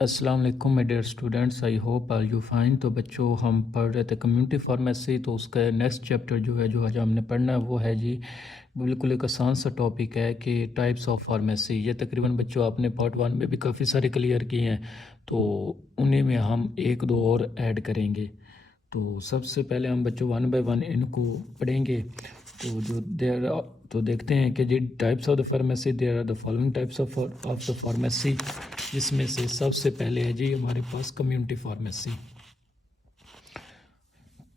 अस्सलाम वालेकुम my dear students, I hope are you fine. तो बच्चों, हम पढ़ रहे थे कम्युनिटी फार्मेसी। तो उसका नेक्स्ट चैप्टर जो है जो आज हमने पढ़ना है वो है जी बिल्कुल एक आसान सा टॉपिक है कि टाइप्स ऑफ फार्मेसी। ये तकरीबन बच्चों आपने पार्ट वन में भी काफ़ी सारे क्लियर किए हैं, तो उन्हीं में हम एक दो और ऐड करेंगे। तो सबसे पहले हम बच्चों वन बाय वन इनको पढ़ेंगे। तो जो देर तो देखते हैं कि जी types of the pharmacy, there are the following types of the pharmacy, जिसमें से सबसे पहले है जी हमारे पास कम्युनिटी फार्मेसी।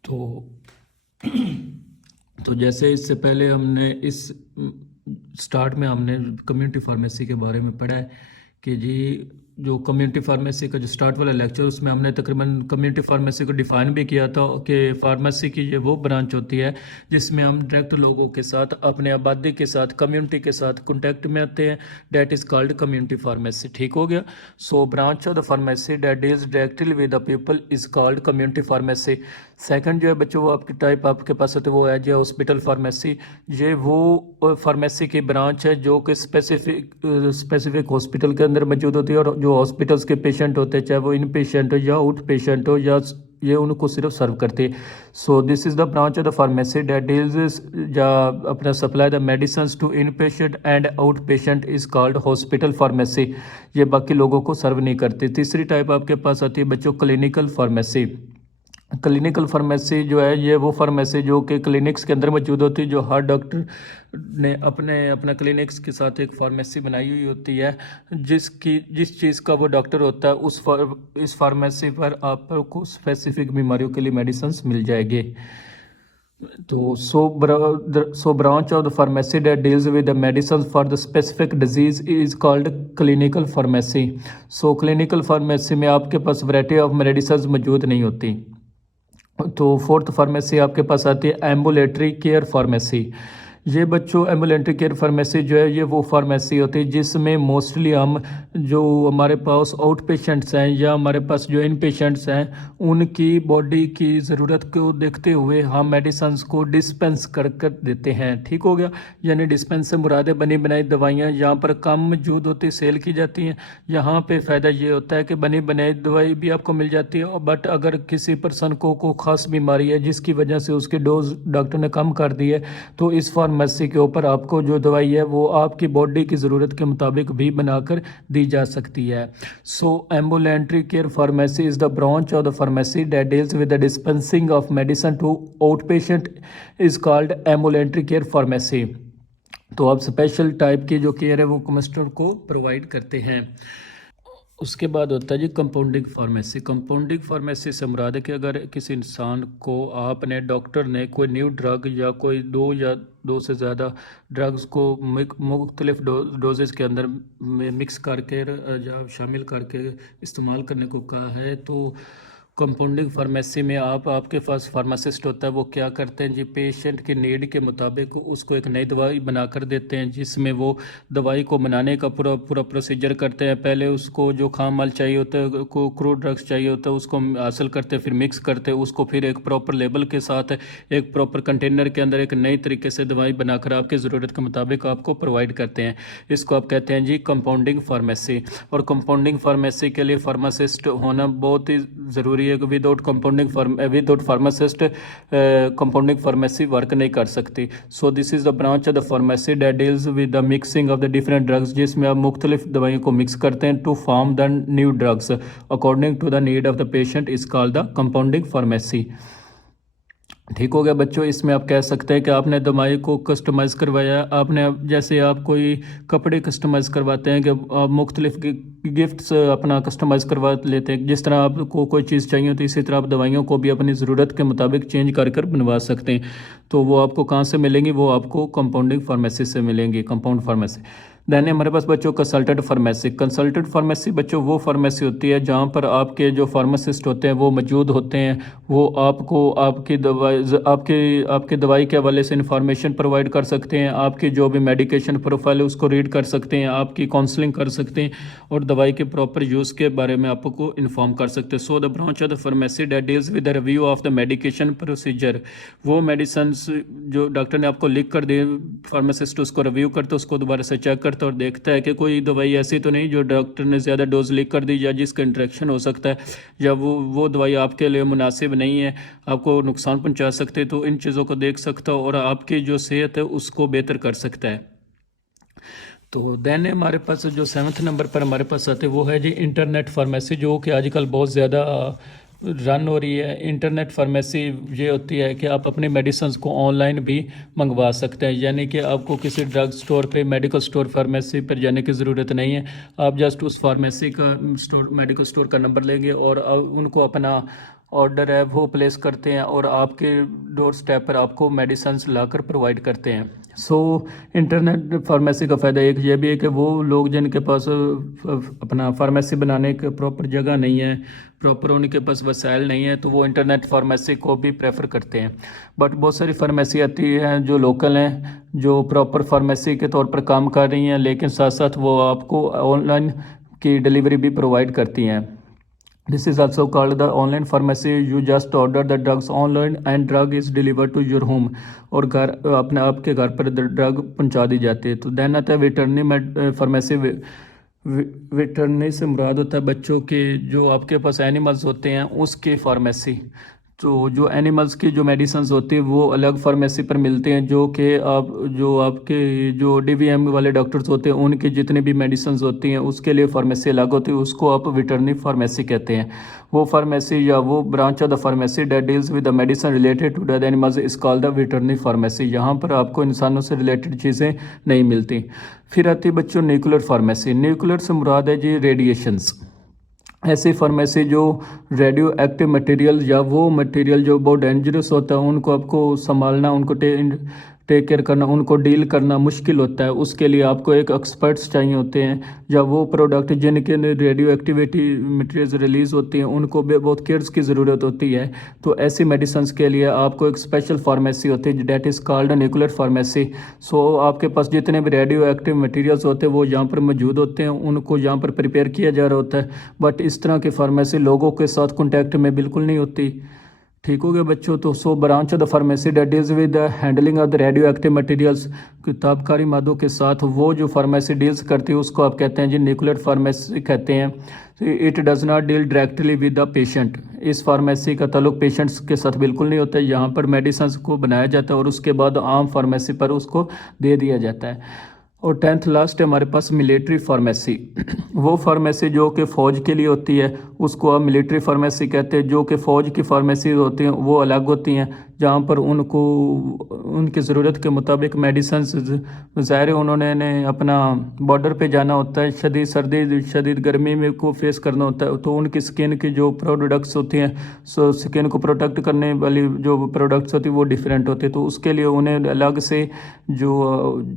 तो तो जैसे इससे पहले हमने इस स्टार्ट में हमने कम्युनिटी फार्मेसी के बारे में पढ़ा है कि जी जो कम्युनिटी फार्मेसी का जो स्टार्ट वाला लेक्चर, उसमें हमने तकरीबन कम्युनिटी फार्मेसी को डिफ़ाइन भी किया था कि फार्मेसी की ये वो ब्रांच होती है जिसमें हम डायरेक्ट लोगों के साथ, अपने आबादी के साथ, कम्युनिटी के साथ कॉन्टैक्ट में आते हैं। That is called community pharmacy. ठीक हो गया। So branch of the pharmacy that deals directly with the people is called community pharmacy. Second जो है बच्चों वो आपकी टाइप आपके पास होती है वो है जो हॉस्पिटल फार्मेसी। ये वो फार्मेसी की ब्रांच है जो कि स्पेसिफिक हॉस्पिटल के अंदर मौजूद होती है, और जो हॉस्पिटल्स के पेशेंट होते हैं चाहे वो इन पेशेंट हो या आउट पेशेंट हो, या ये उनको सिर्फ सर्व करते हैं। So this is the branch of the pharmacy that deals या अपना supply the medicine to in patient and out patient is called hospital pharmacy. ये बाकी लोगों को सर्व नहीं करती। तीसरी टाइप आपके पास आती है बच्चों क्लिनिकल फार्मेसी। क्लिनिकल फार्मेसी जो है ये वो फार्मेसी जो कि क्लिनिक्स के अंदर मौजूद होती है, जो हर डॉक्टर ने अपना क्लिनिक्स के साथ एक फार्मेसी बनाई हुई होती है, जिस चीज़ का वो डॉक्टर होता है इस फार्मेसी पर आपको स्पेसिफिक बीमारियों के लिए मेडिसिन मिल जाएगी। तो so branch of the pharmacy that deals with the medicine for the specific disease is called clinical pharmacy. So clinical pharmacy में आपके पास वैरायटी ऑफ मेडिसिन मौजूद नहीं होती। तो फोर्थ फार्मेसी आपके पास आती है एम्बुलेटरी केयर फार्मेसी। ये बच्चों एम्बुलेटरी केयर फार्मेसी जो है ये वो फार्मेसी होती है जिसमें मोस्टली हम जो हमारे पास आउट पेशेंट्स हैं या हमारे पास जो इन पेशेंट्स हैं उनकी बॉडी की ज़रूरत को देखते हुए हम मेडिसिन को डिस्पेंस कर देते हैं। ठीक हो गया। यानी डिस्पेंस से मुरादे बनी बनाई दवाइयाँ यहाँ पर कम मौजूद होती सेल की जाती हैं। यहाँ पे फ़ायदा ये होता है कि बनी बनाई दवाई भी आपको मिल जाती है, बट अगर किसी पर्सन को ख़ास बीमारी है जिसकी वजह से उसकी डोज डॉक्टर ने कम कर दी है, तो इस फार्मेसी के ऊपर आपको जो दवाई है वो आपकी बॉडी की ज़रूरत के मुताबिक भी बनाकर दी जा सकती है। So ambulatory care pharmacy is the branch of the pharmacy that deals with the dispensing of medicine to out patient is called ambulatory care pharmacy. तो आप स्पेशल टाइप की जो केयर है वो कस्टमर को प्रोवाइड करते हैं। उसके बाद होता है जी कंपाउंडिंग फार्मेसी। कंपाउंडिंग फार्मेसी से मुराद है कि अगर किसी इंसान को आपने डॉक्टर ने कोई न्यू ड्रग या कोई दो से ज़्यादा ड्रग्स को मुख्तलिफ डोजेस के अंदर मिक्स करके या शामिल करके इस्तेमाल करने को कहा है, तो कंपाउंडिंग फार्मेसी में आपके पास फार्मासिस्ट होता है। वो क्या करते हैं जी, पेशेंट की नीड के मुताबिक उसको एक नई दवाई बना कर देते हैं, जिसमें वो दवाई को बनाने का पूरा प्रोसीजर करते हैं। पहले उसको जो खाम माल चाहिए होता है, को क्रूड ड्रग्स चाहिए होता है, उसको हासिल करते हैं, फिर मिक्स करते हैं उसको, फिर एक प्रॉपर लेबल के साथ एक प्रॉपर कंटेनर के अंदर एक नई तरीके से दवाई बनाकर आपकी ज़रूरत के मुताबिक आपको प्रोवाइड करते हैं। इसको आप कहते हैं जी कंपाउंडिंग फार्मेसी। और कंपाउंडिंग फार्मेसी के लिए फार्मासिस्ट होना बहुत ही ज़रूरी है। Without pharmacist compounding pharmacy work नहीं कर सकती। So this is the branch of the pharmacy that deals with the mixing of the different drugs, जिसमें आप मुख्तलिफ दवाइयों को मिक्स करते हैं to form the new drugs according to the need of the patient is called the compounding pharmacy. ठीक हो गया बच्चों। इसमें आप कह सकते हैं कि आपने दवाई को कस्टमाइज़ करवाया। आपने जैसे आप कोई कपड़े कस्टमाइज़ करवाते हैं कि आप मुख्तलिफ गिफ्ट्स अपना कस्टमाइज़ करवा लेते हैं, जिस तरह आपको कोई चीज़ चाहिए होती है इसी तरह आप दवाइयों को भी अपनी ज़रूरत के मुताबिक चेंज कर बनवा सकते हैं। तो वो आपको कहाँ से मिलेंगी? वो आपको कंपाउंडिंग फार्मेसी से मिलेंगी, कंपाउंड फार्मेसी। दैन हमारे पास बच्चों कंसल्टेंट फार्मेसी। कंसल्टेंट फार्मेसी बच्चों वो फार्मेसी होती है जहाँ पर आपके जो फार्मासिस्ट होते हैं वो मौजूद होते हैं। वो आपको आपकी दवाई के हवाले से इंफॉर्मेशन प्रोवाइड कर सकते हैं, आपकी जो भी मेडिकेशन प्रोफाइल है उसको रीड कर सकते हैं, आपकी काउंसलिंग कर सकते हैं और दवाई के प्रॉपर यूज़ के बारे में आपको इन्फॉर्म कर सकते हैं। So the branch of the pharmacy that deals with the review of the medication procedure. वो मेडिसिन जो डॉक्टर ने आपको लिख कर दिए, फार्मासिस्ट उसको रिव्यू करते उसको दोबारा से चेक करते करता है और देखता है कि कोई दवाई ऐसी तो नहीं जो डॉक्टर ने ज़्यादा डोज लिख कर दी या जिसका इंटरेक्शन हो सकता है, या वो दवाई आपके लिए मुनासिब नहीं है, आपको नुकसान पहुंचा सकते हैं। तो इन चीज़ों को देख सकता है और आपकी जो सेहत है उसको बेहतर कर सकता है। तो देन हमारे पास जो 7वें नंबर पर हमारे पास आते हैं वो है जी इंटरनेट फार्मेसी, जो कि आजकल बहुत ज़्यादा रन हो रही है। इंटरनेट फार्मेसी ये होती है कि आप अपने मेडिसिन को ऑनलाइन भी मंगवा सकते हैं, यानी कि आपको किसी ड्रग स्टोर पे, मेडिकल स्टोर, फार्मेसी पर जाने की ज़रूरत नहीं है। आप जस्ट उस फार्मेसी का स्टोर, मेडिकल स्टोर का नंबर लेंगे और उनको अपना ऑर्डर है वो प्लेस करते हैं और आपके डोर स्टेप पर आपको मेडिसिन लाकर प्रोवाइड करते हैं। सो इंटरनेट फार्मेसी का फ़ायदा एक ये भी है कि वो लोग जिनके पास अपना फार्मेसी बनाने की प्रॉपर जगह नहीं है, प्रॉपर उनके पास वसाइल नहीं है, तो वो इंटरनेट फार्मेसी को भी प्रेफर करते हैं। बट बहुत सारी फार्मेसी आती हैं जो लोकल हैं, जो प्रॉपर फार्मेसी के तौर पर काम कर रही हैं, लेकिन साथ साथ वो आपको ऑनलाइन की डिलीवरी भी प्रोवाइड करती हैं। This is also called the online pharmacy. You just order the drugs online and drug is delivered to your home. और घर अपने आपके घर पर ड्रग पहुंचा दी जाती है। तो देन आता है वेटरनरी फार्मेसी। वेटरनरी से मुराद होता है बच्चों के जो आपके पास एनिमल्स होते हैं उसकी फार्मेसी। तो जो एनिमल्स की जो मेडिसिन होती है वो अलग फार्मेसी पर मिलते हैं, जो कि आपके जो डीवीएम वाले डॉक्टर्स होते हैं उनकी जितनी भी मेडिसिन होती हैं उसके लिए फार्मेसी अलग होती है, उसको आप वेटरनरी फार्मेसी कहते हैं। वो फार्मेसी या वो branch of the pharmacy that deals with the medicine related to the animals is called the veterinary pharmacy. यहाँ पर आपको इंसानों से रिलेटेड चीज़ें नहीं मिलती। फिर आती है बच्चों न्यूक्लियर फार्मेसी। न्यूक्लियर से मुराद है जी रेडिएशंस। ऐसी फार्मेसी जो रेडियो एक्टिव मटेरियल या वो मटेरियल जो बहुत डेंजरस होता है उनको आपको संभालना, उनको टेक केयर करना, उनको डील करना मुश्किल होता है, उसके लिए आपको एक एक्सपर्ट्स चाहिए होते हैं। या वो प्रोडक्ट जिनके रेडियो एक्टिविटी मटेरियल्स रिलीज़ होती हैं उनको भी बहुत केयर्स की ज़रूरत होती है। तो ऐसी मेडिसिन के लिए आपको एक स्पेशल फार्मेसी होती है that is called nuclear pharmacy. So आपके पास जितने भी रेडियो एक्टिव मटेरियल्स होते हैं वो यहाँ पर मौजूद होते हैं, उनको यहाँ पर प्रिपेयर किया जा रहा होता है। बट इस तरह की फार्मेसी लोगों के साथ कॉन्टैक्ट में बिल्कुल नहीं होती। ठीक हो गया बच्चों। तो so branch of the pharmacy that deals with the handling of the radioactive materials, ताबकारी मादों के साथ वो जो फार्मेसी डील्स करती है उसको आप कहते हैं जी न्यूक्लियर फार्मेसी कहते हैं। It does not deal directly with the patient. इस फार्मेसी का ताल्लुक पेशेंट्स के साथ बिल्कुल नहीं होता है। यहाँ पर मेडिसिन को बनाया जाता है और उसके बाद आम फार्मेसी पर उसको दे दिया जाता है। और 10th लास्ट है हमारे पास मिलिट्री फार्मेसी। वो फार्मेसी जो कि फ़ौज के लिए होती है उसको आप मिलिट्री फार्मेसी कहते हैं। जो कि फ़ौज की फार्मेसी होती हैं वो अलग होती हैं, जहाँ पर उनको उनकी ज़रूरत के मुताबिक मेडिसिन, ज़ाहिर है उन्होंने अपना बॉर्डर पे जाना होता है, शदीद सर्दी शदीद गर्मी में को फेस करना होता है, तो उनकी स्किन की जो प्रोडक्ट्स होती हैं, सो स्किन को प्रोटेक्ट करने वाली जो प्रोडक्ट्स होती है वो डिफरेंट होती है। तो उसके लिए उन्हें अलग से जो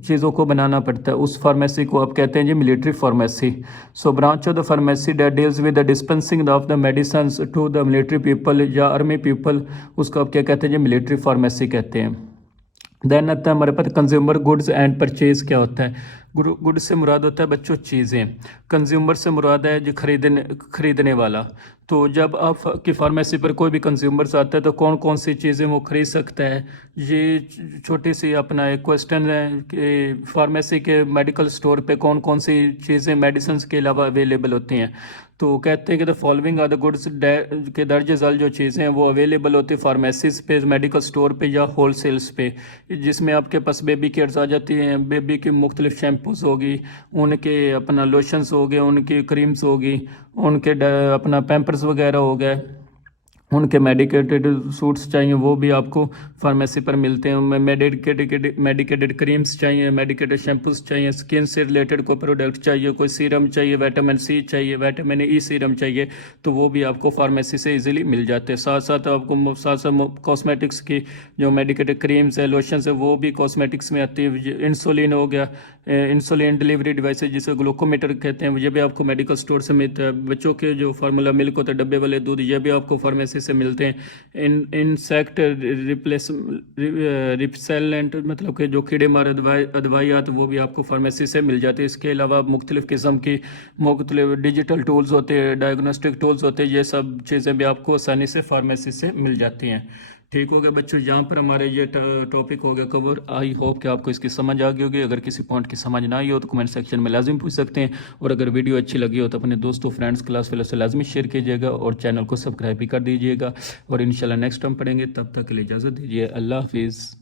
चीज़ों को बनाना पड़ता है, उस फार्मेसी को आप कहते हैं जी military pharmacy. So branch of the pharmacy that deals with the dispensing of the medicine to the military people या आर्मी पीपल, उसको आप क्या कहते हैं जी मिलिट्री फार्मेसी कहते हैं। देन आता है हमारे पास कंज्यूमर गुड्स एंड परचेज। क्या होता है? गुड से मुराद होता है बच्चों चीज़ें, कंज्यूमर से मुराद है जो खरीदने वाला। तो जब आप की फार्मेसी पर कोई भी कंज्यूमर्स आता है तो कौन कौन सी चीज़ें वो खरीद सकता है, ये छोटी सी अपना एक क्वेश्चन है कि फार्मेसी के मेडिकल स्टोर पे कौन कौन सी चीज़ें मेडिसिन के अलावा अवेलेबल होती हैं। तो कहते हैं कि the following are the goods के दर्ज झेल जो चीज़ें हैं वो अवेलेबल होती है फार्मेसीज पे, मेडिकल स्टोर पे या होल सेल्स पे, जिसमें आपके पास बेबी केयर्स आ जाती हैं, बेबी की मुख्तलिफ शैम्पूस होगी, उनके अपना लोशंस हो गए, उनकी क्रीम्स होगी, उनके अपना पैम्पर्स वगैरह हो गए, उनके मेडिकेटेड सूट्स चाहिए वो भी आपको फार्मेसी पर मिलते हैं। मेडिकेटेड क्रीम्स चाहिए, मेडिकेटेड शैम्पूस चाहिए, स्किन से रिलेटेड कोई प्रोडक्ट चाहिए, कोई सीरम चाहिए, विटामिन सी चाहिए, विटामिन ई सीरम चाहिए, तो वो भी आपको फार्मेसी से इजीली मिल जाते हैं। साथ साथ आपको कॉस्मेटिक्स की जो मेडिकेटेड क्रीम्स है, लोशंस है, वो भी कॉस्मेटिक्स में आती है। इंसुलिन हो गया, इंसुलिन डिलीवरी डिवाइसेज जिसे ग्लूकोमीटर कहते हैं, ये भी आपको मेडिकल स्टोर से मिलता है। बच्चों के जो फार्मूला मिल्क होता है, डब्बे वाले दूध, ये भी आपको फार्मेसी से मिलते हैं। इंसेक्ट रिपेलेंट मतलब कि जो कीड़े मार अदवाइयात वो भी आपको फार्मेसी से मिल जाते हैं। इसके अलावा मुख्तलिफ़ किस्म की मुख्तलिफ डिजिटल टूल्स होते हैं, डायग्नोस्टिक टूल्स होते हैं, ये सब चीज़ें भी आपको आसानी से फार्मेसी से मिल जाती हैं। ठीक हो गया बच्चों, यहाँ पर हमारे ये टॉपिक हो गया कवर। आई होप कि आपको इसकी समझ आ गई होगी। अगर किसी पॉइंट की समझ ना आई हो तो कमेंट सेक्शन में लाजिम पूछ सकते हैं, और अगर वीडियो अच्छी लगी हो तो अपने दोस्तों, फ्रेंड्स, क्लास फेलो से लाजमी शेयर कीजिएगा और चैनल को सब्सक्राइब भी कर दीजिएगा। और इंशाल्लाह नेक्स्ट टाइम पढ़ेंगे, तब तक के लिए इजाज़त दीजिए। अल्लाह हाफिज़।